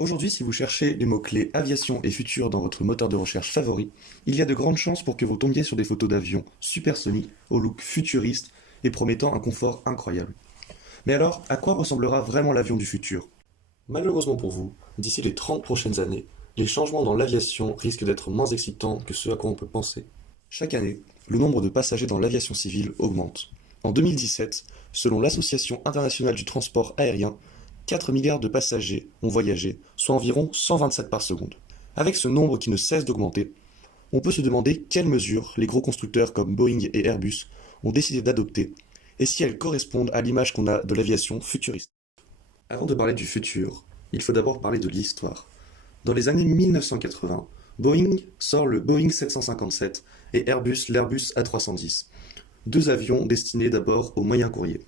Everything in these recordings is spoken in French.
Aujourd'hui, si vous cherchez les mots-clés aviation et futur dans votre moteur de recherche favori, il y a de grandes chances pour que vous tombiez sur des photos d'avions supersoniques, au look futuriste et promettant un confort incroyable. Mais alors, à quoi ressemblera vraiment l'avion du futur? Malheureusement pour vous, d'ici les 30 prochaines années, les changements dans l'aviation risquent d'être moins excitants que ce à quoi on peut penser. Chaque année, le nombre de passagers dans l'aviation civile augmente. En 2017, selon l'Association internationale du transport aérien, 4 milliards de passagers ont voyagé, soit environ 127 par seconde. Avec ce nombre qui ne cesse d'augmenter, on peut se demander quelles mesures les gros constructeurs comme Boeing et Airbus ont décidé d'adopter, et si elles correspondent à l'image qu'on a de l'aviation futuriste. Avant de parler du futur, il faut d'abord parler de l'histoire. Dans les années 1980, Boeing sort le Boeing 757 et Airbus l'Airbus A310, deux avions destinés d'abord au moyen courrier.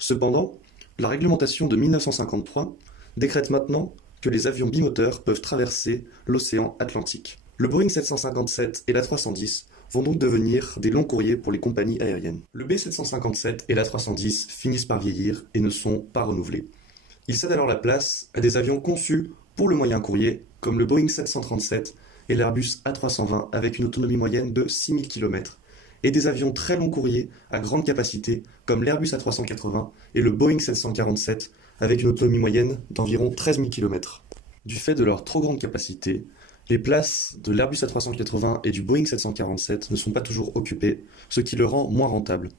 Cependant, la réglementation de 1953 décrète maintenant que les avions bimoteurs peuvent traverser l'océan Atlantique. Le Boeing 757 et l'A310 vont donc devenir des longs courriers pour les compagnies aériennes. Le B757 et l'A310 finissent par vieillir et ne sont pas renouvelés. Ils cèdent alors la place à des avions conçus pour le moyen courrier, comme le Boeing 737 et l'Airbus A320 avec une autonomie moyenne de 6000 km, et des avions très long courrier à grande capacité, comme l'Airbus A380 et le Boeing 747 avec une autonomie moyenne d'environ 13 000 km. Du fait de leur trop grande capacité, les places de l'Airbus A380 et du Boeing 747 ne sont pas toujours occupées, ce qui le rend moins rentable.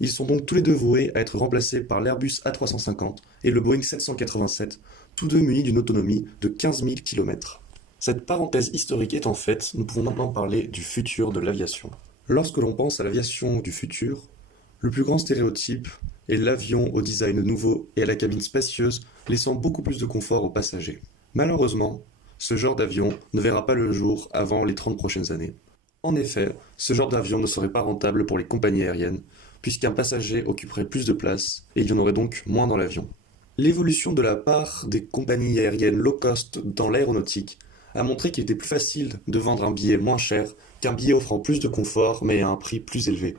Ils sont donc tous les deux voués à être remplacés par l'Airbus A350 et le Boeing 787, tous deux munis d'une autonomie de 15 000 km. Cette parenthèse historique étant faite, nous pouvons maintenant parler du futur de l'aviation. Lorsque l'on pense à l'aviation du futur, le plus grand stéréotype est l'avion au design nouveau et à la cabine spacieuse, laissant beaucoup plus de confort aux passagers. Malheureusement, ce genre d'avion ne verra pas le jour avant les 30 prochaines années. En effet, ce genre d'avion ne serait pas rentable pour les compagnies aériennes, puisqu'un passager occuperait plus de place et il y en aurait donc moins dans l'avion. L'évolution de la part des compagnies aériennes low cost dans l'aéronautique a montré qu'il était plus facile de vendre un billet moins cher qu'un billet offrant plus de confort mais à un prix plus élevé.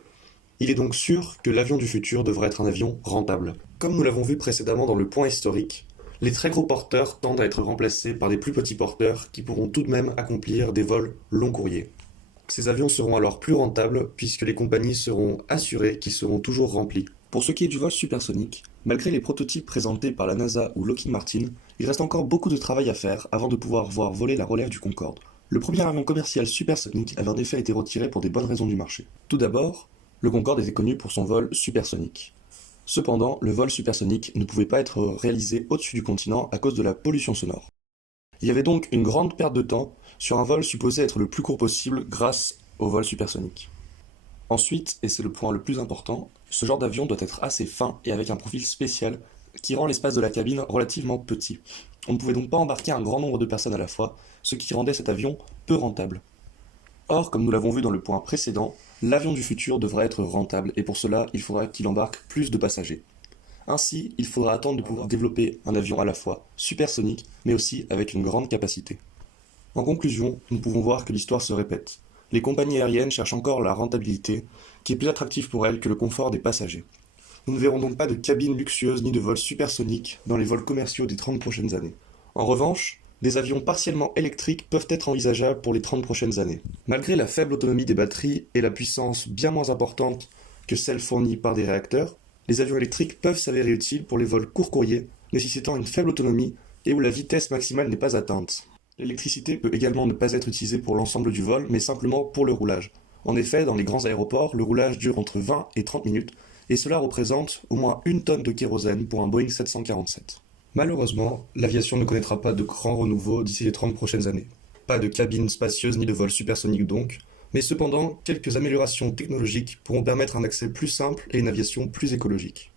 Il est donc sûr que l'avion du futur devrait être un avion rentable. Comme nous l'avons vu précédemment dans le point historique, les très gros porteurs tendent à être remplacés par des plus petits porteurs qui pourront tout de même accomplir des vols long courrier. Ces avions seront alors plus rentables puisque les compagnies seront assurées qu'ils seront toujours remplis. Pour ce qui est du vol supersonique, malgré les prototypes présentés par la NASA ou Lockheed Martin, il reste encore beaucoup de travail à faire avant de pouvoir voir voler la relève du Concorde. Le premier avion commercial supersonique avait en effet été retiré pour des bonnes raisons du marché. Tout d'abord, le Concorde était connu pour son vol supersonique. Cependant, le vol supersonique ne pouvait pas être réalisé au-dessus du continent à cause de la pollution sonore. Il y avait donc une grande perte de temps sur un vol supposé être le plus court possible grâce au vol supersonique. Ensuite, et c'est le point le plus important, ce genre d'avion doit être assez fin et avec un profil spécial qui rend l'espace de la cabine relativement petit. On ne pouvait donc pas embarquer un grand nombre de personnes à la fois, ce qui rendait cet avion peu rentable. Or, comme nous l'avons vu dans le point précédent, l'avion du futur devra être rentable et pour cela, il faudra qu'il embarque plus de passagers. Ainsi, il faudra attendre de pouvoir développer un avion à la fois supersonique, mais aussi avec une grande capacité. En conclusion, nous pouvons voir que l'histoire se répète. Les compagnies aériennes cherchent encore la rentabilité, qui est plus attractive pour elles que le confort des passagers. Nous ne verrons donc pas de cabines luxueuses ni de vols supersoniques dans les vols commerciaux des 30 prochaines années. En revanche, des avions partiellement électriques peuvent être envisageables pour les 30 prochaines années. Malgré la faible autonomie des batteries et la puissance bien moins importante que celle fournie par des réacteurs, les avions électriques peuvent s'avérer utiles pour les vols court courriers, nécessitant une faible autonomie et où la vitesse maximale n'est pas atteinte. L'électricité peut également ne pas être utilisée pour l'ensemble du vol, mais simplement pour le roulage. En effet, dans les grands aéroports, le roulage dure entre 20 et 30 minutes, et cela représente au moins 1 tonne de kérosène pour un Boeing 747. Malheureusement, l'aviation ne connaîtra pas de grands renouveaux d'ici les 30 prochaines années. Pas de cabines spacieuses ni de vols supersoniques donc, mais cependant, quelques améliorations technologiques pourront permettre un accès plus simple et une aviation plus écologique.